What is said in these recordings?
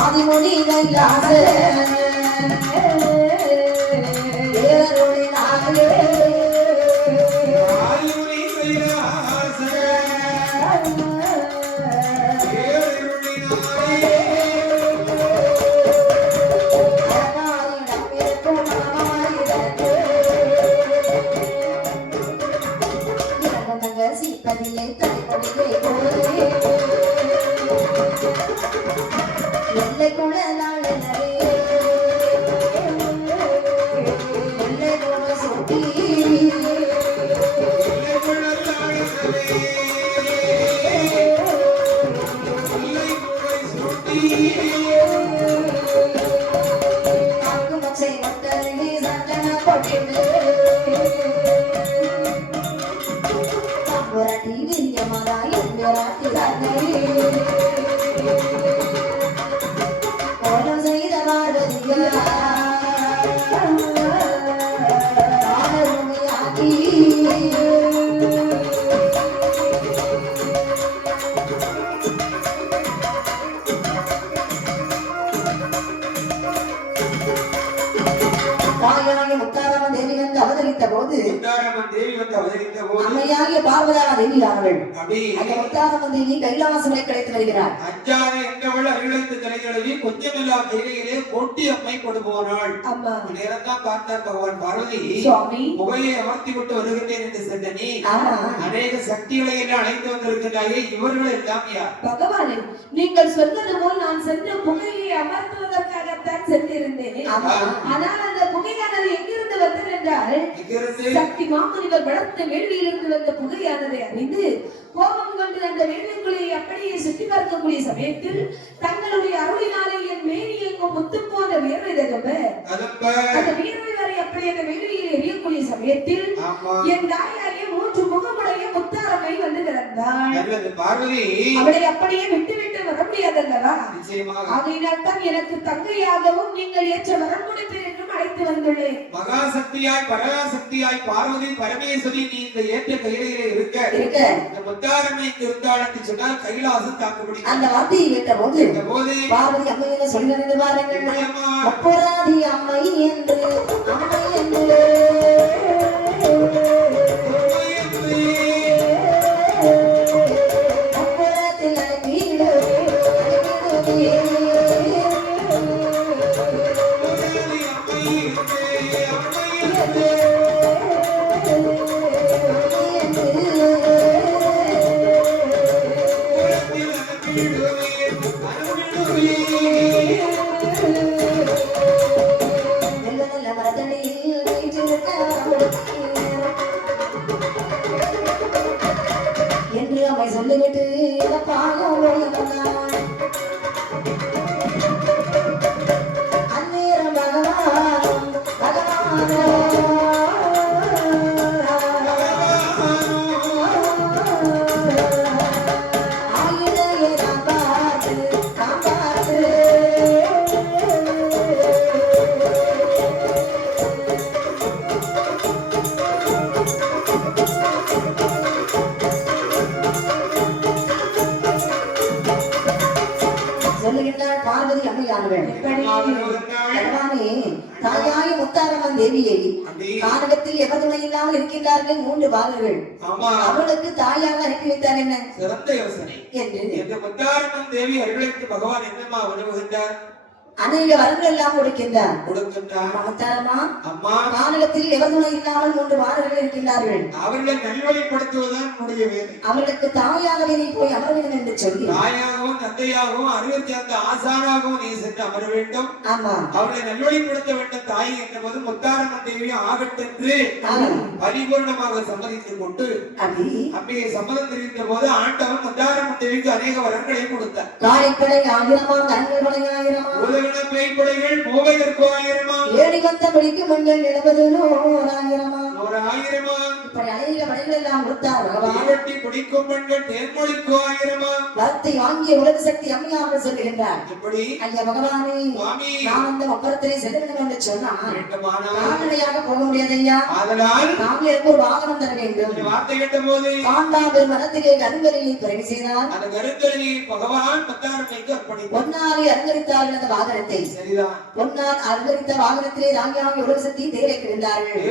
ஆதிமுனி கைலாச அம்மையாகிய பார்வதான தேவியானவள் அந்த முத்தாரம்மன் தேவி கைலாசமலை கிடைத்து வருகிறார். அஞ்சாறு என்றவள் அருளைத்து தலைகளை கொஞ்சமெல்லாம் கையிலே கொட்டி அம்மை கொண்டு போனாள். நேரம் தான் பார்த்தார் பகவான் பார்வதி புகையை அமர்த்தி விட்டு வருகிறேன் என்று சென்ற நீ அநேக சக்திகளை எல்லாம் அழைத்து வந்திருக்கிறாயே, இவர்கள் எல்லாம் யார்? பகவானே, நீங்கள் சொன்னது போல் நான் சென்ற புகையை அமர்த்துவதற்காகத்தான் சென்றிருந்தேன். ஆனால் அந்த புகையானது எங்கிருந்து வந்தது என்றால் சக்தி மாமுனிகள் வளர்த்த வேள்வியிலிருந்து வந்த புகையானதை அறிந்து கோபம் கொண்டு அந்த வேள்விக்குள்ளையை அப்படியே சுற்றி பார்க்கக்கூடிய சமயத்தில் தங்களுடைய அருளினாலே என் மேனி எங்கும் முத்து போன்ற வியர்வை தகப்ப அந்த வியர்வை வரை அப்படி அந்த வேள்வியில் எரியக்கூடிய சமயத்தில் என் தாயாரே மூன்று முகமுடைய முத்தாரம்மை வந்து கிடந்தாள். அவளை அப்படியே விட்டுவிட்டு வர முடியாதல்லவா? ஆகையினால் தான் எனக்கு தங்கையாகவும் நீங்கள் ஏற்ற வரம் கொடுப்பேன் என்றும் அழைத்து வந்துள்ளேன். மகாசக்தியாய் பராசக்தியாய் பார்வதி பரமேஸ்வரி நீ இந்த ஏற்ற கையிலே இருக்க இந்த முத்தாரம்மை இருந்தாள் என்று சொன்னால் கைலாசம் தாக்க முடியும். அந்த வார்த்தையை கேட்ட போது பார்வதி அம்மை என்ன சொல்கிறது பாருங்கள். அப்பராதி அம்மை என்று அம்மை என்று என்று அம்மை சொல்லிவிட்டு அந்நேரம் பகவான் பார்வதி அம்மையானவள் தாயாய முத்தாரம்மன் தேவியை கானகத்தில் எவர் துணை இல்லாமல் இருக்கின்றார்கள் 3 பாலர்கள். அவளுக்கு தாயாக அனுப்பி வைத்தார். என்ன சிறந்த யோசனை என்று முத்தாரம்மன் தேவி அருளுக்கு பகவான் என்னமா உணவுகின்றார்? அநேக வரங்கள் எல்லாம் கொடுக்கின்றார். கானகத்தில் எவர் துணை இல்லாமல் 3 பாலர்கள் இருக்கின்றார்கள். அவர்களை நல்வழிப்படுத்துவதுதான் நம்முடைய வேலை. அவர்களுக்கு தாயாகவே நீ போய் அமர வேண்டும் என்று சொல்லி தாயாகவும் தந்தையாகவும் அறிவு சேர்ந்த ஆசானாகவும் நீ சென்று அமர வேண்டும். அவர்களை நல்வழிப்படுத்த வேண்டும். தாய் என்பது முத்தாரம்மன் தேவியும் ஆகட்டென்று பரிபூர்ணமாக சம்மதித்துக் கொண்டு அம்மையை சம்மதம் தெரிவித்த போது ஆண்டவன் முத்தாரம்மன் தேவிக்கு அநேக வரங்களை கொடுத்தார். காலைப்படை 1000 கரங்கள் 1000 பேய்படைகள் 3000 ஏடி வந்த படிக்கு மஞ்சள் 70 100 ஆயிரமா இப்படி அநேக வழிகள் எல்லாம் கொடுத்தார் பகவான். தீவட்டி குடிக்கும் பெண்கள் தேன்மொழிக்கு ஆயிரமா வரத்தை வாங்கிய உலக சக்தி அம்மையார் சொல்லுகின்றார். எப்படி ஐயா பகவானே, சுவாமி நான் அந்த ஒப்பரத்திலே செல்ல வேண்டும் என்று சொன்னா வேண்டுமானால் கால்நடையாக போக முடியாது ஐயா. ஆதலால் நாங்கள் எனக்கு ஒரு வாகனம் தர வேண்டும். இந்த வார்த்தை கேட்ட போது காண்டாபெரும் மனத்திலே கருங்கலியை பிறகு செய்தார். அந்த கருத்தலியை பகவான் பத்தாரமைக்கு அர்ப்பணித்தார். பொன்னாரி அலங்கரித்தார்கள் அந்த வாகனத்தை. சரிதான். பொன்னால் அலங்கரித்த வாகனத்திலே தாங்கியாக உலக சக்தி தேரை கிடந்தார்கள்.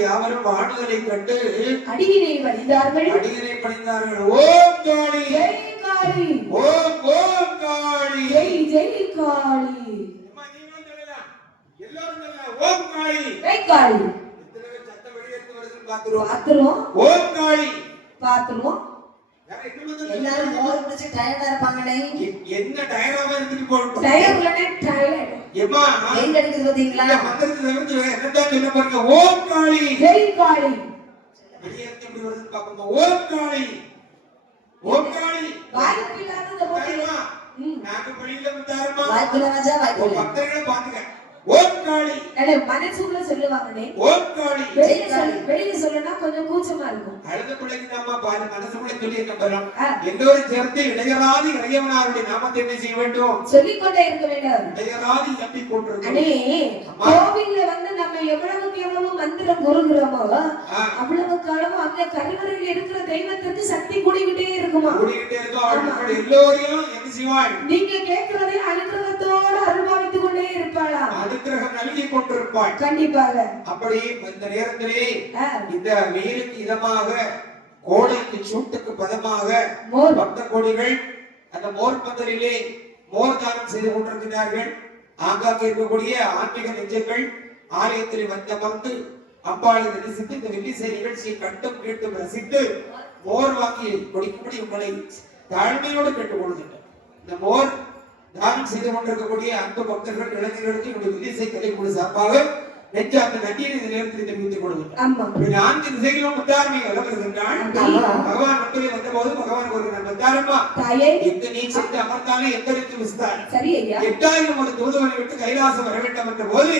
யாவரும் வாடுதலை கண்டு அடியினை பணிந்தார்கள். ஓம் காளி ஜெய் காளி, ஓம் ஓம் காளி, ஜெய் ஜெய் காளி. எல்லாரும் ஓம் காளி, ஜெய் காளி. சத்தம் வெளியேற்று வருதுன்னு பாத்துருவோம். ஓம் காளி பாத்துருவோம். எல்லாரும் மோர் குடிச்சு டயர்டா இருப்பாங்களே. என்ன டயர்டாவே இருந்துட்டு போறோம். டயர்ட்லனே டயர்ட். ஏமா எங்க இருக்குது பாத்தீங்களா? மந்திரத்துல இருந்து என்னதான் சொல்ல பாருங்க. ஓம் காளி, ஜெய் காளி. வெளியேற்று எப்படி வருதுன்னு பாப்போம். ஓம் காளி, ஓம் காளி. வாய்ப்பில்லாத போறீங்க. நாக்கு வெளியில வந்தாருமா. வாய்ப்பில்ல ராஜா, வாய்ப்பில்ல. பக்தர்களை பாத்துங்க. ஓம் காளி. அட மனசுக்குள்ள சொல்லுவாங்கனே. ஓம் காளி. வெளியில சொல்லனா கொஞ்சம் கூச்சமா இருக்கும். அழுத பிள்ளைக்கு நாம பாரு மனசுக்குள்ள சொல்லி என்ன பண்றோம்? எல்லோரும் சேர்ந்து இடையராதி இறையவனாருடைய நாமத்தை என்ன செய்ய வேண்டும்? சொல்லிக் கொண்டே இருக்க வேண்டும். இடையராதி எம்பி கொண்டிருக்கோம். அடே கோவில்ல வந்து நம்ம எவ்வளவுக்கு எவ்வளவு மந்திரம் கூறுகிறோமோ அவ்வளவுக்கு அளவு அங்க கருவறையில் இருக்கிற தெய்வத்துக்கு சக்தி கூடிக்கிட்டே இருக்குமா? கூடிக்கிட்டே இருக்கும். அவர்கள் எல்லோரையும் என்ன செய்வாள்? நீங்க கேட்கிறதை அனுகிரகத்தோட அருள்பாவித்துக் கொண்டே இருப்பாளா? அனுகிரகம் நல்கி கொண்டிருப்பாள். கண்டிப்பாக. அப்படி இந்த நேரத்திலே இந்த வெயிலுக்கு இதமாக கோடைக்கு சூட்டுக்கு பதமாக பக்த கோடிகள் அந்த மோர் பந்தலிலே மோர் தானம் செய்து கொண்டிருக்கிறார்கள். ஆங்காங்கே இருக்கக்கூடிய ஆன்மீக நெஞ்சங்கள் ஆலயத்தில் வந்தமர்ந்து அம்பாளை தரிசித்து இந்த வெள்ளிசை நிகழ்ச்சியை கண்டும் கேட்டும் ரசித்து மோர் வாங்கி கொடுக்கும்படி உங்களை தாழ்மையோடு கேட்டுக் கொள்கின்றனர். இந்த மோர் தானம் செய்து கொண்டிருக்கக்கூடிய அன்பு பக்தர்கள் இளைஞர்களுக்கு என்னுடைய வெள்ளிசை கலைக்குழு சார்பாக நெஞ்ச அந்த நன்றியை இந்த நேரத்தில் தெரிவித்துக் கொள்கிறேன். நான்கு திசைகளும் முத்தாரமை வளர்கின்றாள். பகவான் முன்பே வந்த போது பகவான் ஒரு முத்தாரம்மா எந்த நீ சென்று அமர்ந்தாலே எத்தனைக்கு விஸ்தாரம் 8000 ஒரு தூதுவனை விட்டு கைலாசம் வர வேண்டும் என்ற போது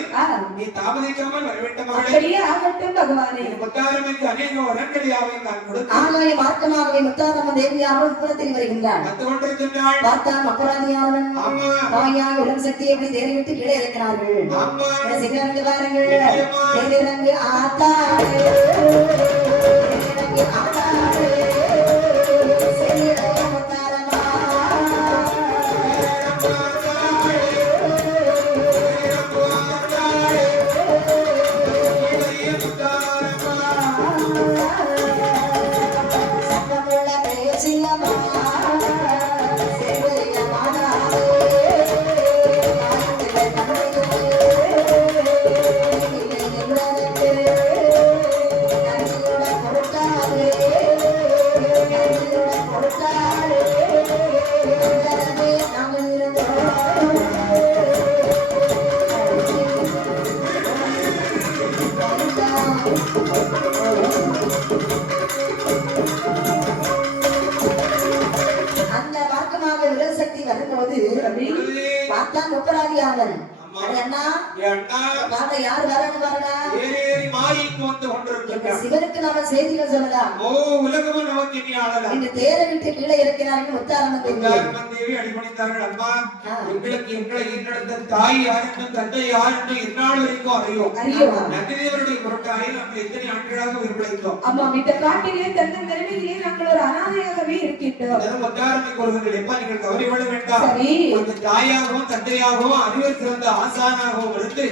நீ தாமதிக்காமல் வர வேண்டும் மகளே. முத்தாரமைக்கு அநேக வரன்களையாவே நான் கொடுத்தேன். மார்க்கமாகவே முத்தாரம்ம தேவியாரும் புறத்தில் வருகின்றார். வந்து கொண்டிருக்கின்றாள். பார்த்தான் மக்களாதியாளன் தாயாக உலக சக்தியை எப்படி தேடி விட்டு கீழே இருக்கிறார்கள். சிறந்து பாருங்கள். தேடிறங்கு ஆத்தாளே, தேடிறங்கு ஆத்தாளே, செல்லிடைய முத்தாரம்மா. சத்தமுள்ள பேசியம்மா அத்தான் முப்பராதி அவன் அண்ணா பாருங்க யார் வரணும் பாருடா சிவனுக்கு நாம செய்திகள் சொல்லலாம் உலகமும் நமக்கு இனி ஆளலாம் இந்த தேரை விட்டு கீழே இருக்கிறார்கள் முத்தாரம்மன் தேவி அடிபணித்தார்கள். அம்மா எங்களுக்கு எங்களை ஈன்றெடுத்த தாய் யாருக்கும் தந்தை யாருக்கும் இந்நாள் வரைக்கும் அறியும். நந்திதேவருடைய பொருட்டாக நாங்கள் எத்தனை ஆண்டுகளாக விரும்பலைத்தோம். அம்மா இந்த காட்டிலே தந்த நிலைமையிலே நாங்கள் ஒரு அனாதையாகவே இருக்கின்றோம். முத்தாரம்மை கொள்கைகள் எப்ப நீங்கள் கவலைப்பட வேண்டாம். ஒரு தாயாகவும் தந்தையாகவும் அறிவர் சிறந்த ஆசானாகவும் இருந்து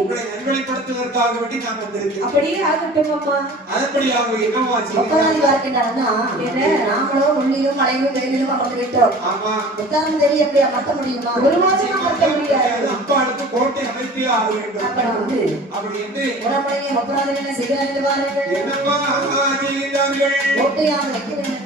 உங்களை நல்வழிப்படுத்துவதற்காக வேண்டி நான் வந்திருக்கிறேன். அப்படியே ஆகட்டும் அம்மா. அதன்படியாக என்னவா முப்பராதி பார்க்கின்றான்னா நாங்களும் உள்ளிலும் மலையிலும் வெயிலும் அமர்ந்து விட்டோம். முத்தாரம்மன் தேவி எப்படி அமர்த்த முடியுமா? ஒரு மாதம் அமர்த்த முடியாது. அம்பாளுக்கு கோட்டை அமைத்தே ஆக வேண்டும். அப்படி என்று உடம்புடைய முப்பராதி என்ன செய்கிறார்கள் பாருங்கள். என்னம்மா செய்கிறார்கள்? கோட்டையாக வைக்க வேண்டும்.